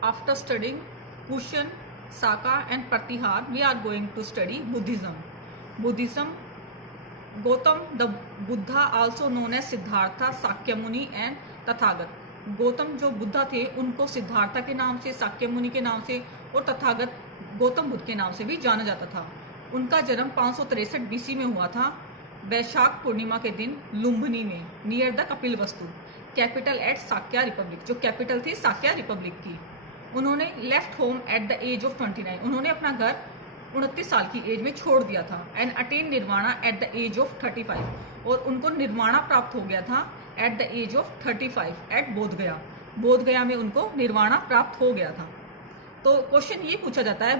After studying Kushan, Saka and Pratihar, we are going to study Buddhism. Buddhism, Gautam, the Buddha, also known as Siddhartha, Sakyamuni and Tathagat. Gautam जो बुद्धा थे उनको सिद्धार्था के नाम से, साक्यमुनि के नाम से और तथागत गौतम बुद्ध के नाम से भी जाना जाता था। उनका जन्म 563 बीसी में हुआ था, वैशाख पूर्णिमा के दिन लुम्बिनी में, near the Kapilavastu, capital at Sakya republic, जो कैपिटल थी साक्या रिपब्लिक की। उन्होंने left home at the age of 29, उन्होंने अपना घर 29 साल की एज में छोड़ दिया था। And attain nirvana at the age of 35, और उनको निर्वाणा प्राप्त हो गया था at the age of 35 at Bodh Gaya. Bodh Gaya में उनको निर्वाणा प्राप्त हो गया था। तो क्वेश्चन ये पूछा जाता है,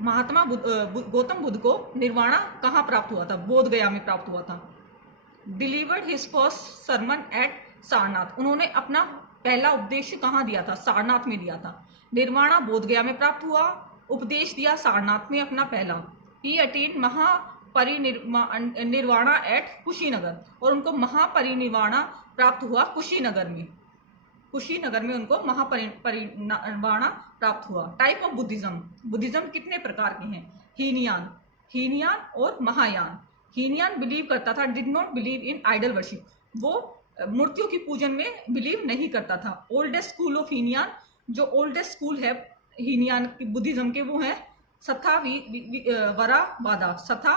महात्मा गौतम बुद्ध को निर्वाणा कहाँ प्राप्त हुआ था? बोधगया में प्राप्त हुआ था। Delivered his first sermon at Sarnath, उन्होंने अपना पहला उपदेश कहाँ दिया था? सारनाथ में दिया था। निर्वाणा बोधगया में प्राप्त हुआ, उपदेश दिया सारनाथ में अपना पहला। ही अटेन महापरिनिर्वाणा एट कुशीनगर, और उनको महापरिनिर्वाणा प्राप्त हुआ कुशीनगर में। कुशीनगर में उनको महापरिनिर्वाणा प्राप्त हुआ। टाइप ऑफ बुद्धिज्म, बुद्धिज्म कितने प्रकार के हैं? हीनयान और महायान। हीनयान बिलीव करता था, did not believe in idol worship, वो मूर्तियों की पूजन में बिलीव नहीं करता था। ओल्डेस्ट स्कूल ऑफ हीनयान, जो ओल्डेस्ट स्कूल है हीनयान बुद्धिज्म के, वो है सथा वरावादा, सथा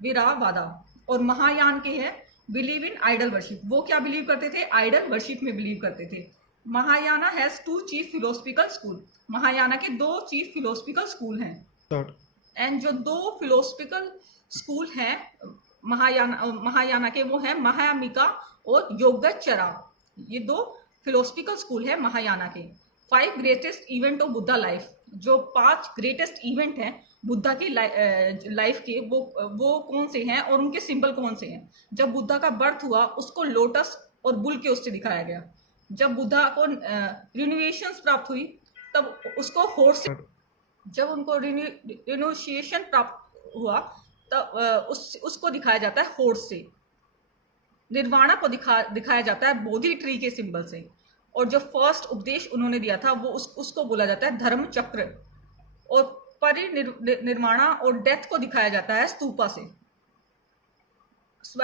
विरावादा। और महायान के हैं बिलीव इन आइडल वर्शिप, वो क्या बिलीव करते थे? आइडल वर्शिप में बिलीव करते थे। Mahayana has 2 chief philosophical school, Mahayana के 2 चीफ फिलोसफिकल स्कूल हैं। एंड जो 2 फिलोसफिकल स्कूल हैं महायाना के, वो हैं महायामिका और योगाचरा। ये 2 फिलोसफिकल स्कूल है महायाना के। 5 greatest event of Buddha life, जो 5 ग्रेटेस्ट इवेंट हैं बुद्धा की लाइफ के, वो कौन से हैं और उनके सिंबल कौन से हैं? जब बुद्धा का बर्थ हुआ उसको लोटस और बुल के उससे दिखाया गया। जब बुद्धा को रिन्यूएशन प्राप्त हुई तब उसको हॉर्स से, जब उनको रिन्यूएशन प्राप्त हुआ तब उसको दिखाया जाता है हॉर्स से। निर्वाणा को दिखाया जाता है बोधि ट्री के सिंबल से। और जो फर्स्ट उपदेश उन्होंने दिया था वो उसको बोला जाता है धर्म चक्र। और परिनिर्वाणा और डेथ को दिखाया जाता है स्तूपा से।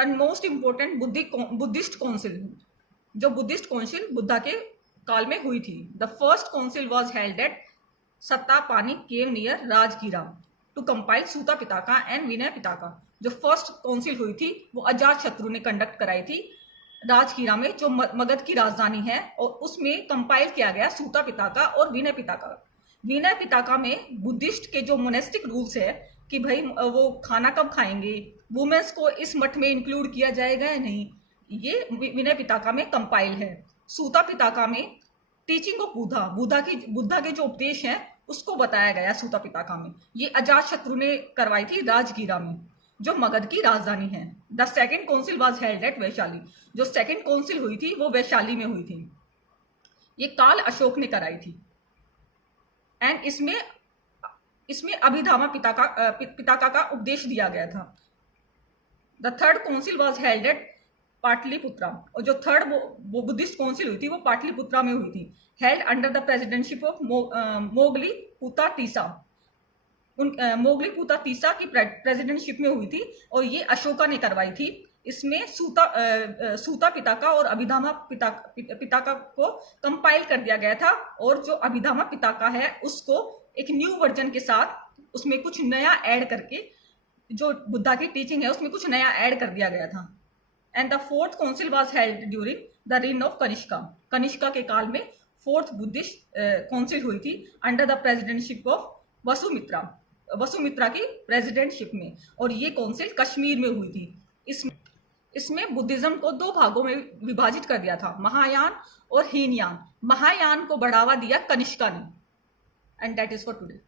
मोस्ट इंपोर्टेंट बुद्धिस्ट काउंसिल, जो बुद्धिस्ट काउंसिल बुद्धा के काल में हुई थी। The first council was held at Sattapani cave near Rajagira to compile Sutta Pitaka and विनय पिताका। जो फर्स्ट काउंसिल हुई थी वो अजात शत्रु ने कंडक्ट कराई थी राजगीरा में, जो मगध की राजधानी है, और उसमें कंपाइल किया गया सूता पिताका और विनय पिताका। विनय पिताका में बुद्धिस्ट के जो मोनेस्टिक रूल्स है कि भाई वो खाना कब खाएंगे, वुमेन्स को इस मठ में इंक्लूड किया जाएगा या नहीं, ये विनय पिताका में कंपाइल है। सूता पिताका में टीचिंग ऑफ बुद्धा के जो उपदेश हैं उसको बताया गया सूता पिताका में। ये अजात शत्रु ने करवाई थी राजगीरा में, जो मगध की राजधानी है। The second council was held eight Vaishali, जो सेकेंड काउंसिल हुई थी वो वैशाली में हुई थी। ये काल अशोक ने कराई थी। एंड इसमें अभिधामा पिताका का उपदेश दिया गया था। The third council was held at Pataliputra, और जो थर्ड वो बुद्धिस्ट काउंसिल हुई थी वो पाटलिपुत्रा में हुई थी। Held under the presidentship of Moggaliputta Tissa, Moggaliputta Tissa की प्रेसिडेंटशिप में हुई थी, और ये अशोका ने करवाई थी। इसमें सूता पिताका और अभिधामा पिताका को कंपाइल कर दिया गया था, और जो अभिधामा पिताका है उसको एक न्यू वर्जन के साथ उसमें कुछ नया ऐड करके, जो बुद्धा की टीचिंग है उसमें कुछ नया ऐड कर दिया गया था। And the fourth council was held during the rain of Kanishka के काल में फोर्थ बुद्धिस्ट काउंसिल हुई थी अंडर द प्रेसिडेंटशिप ऑफ वसुमित्रा की प्रेसिडेंटशिप में, और ये काउंसिल कश्मीर में हुई थी। इसमें बुद्धिज्म को 2 भागों में विभाजित कर दिया था, महायान और हीनयान। महायान को बढ़ावा दिया कनिष्का ने। And that is for today.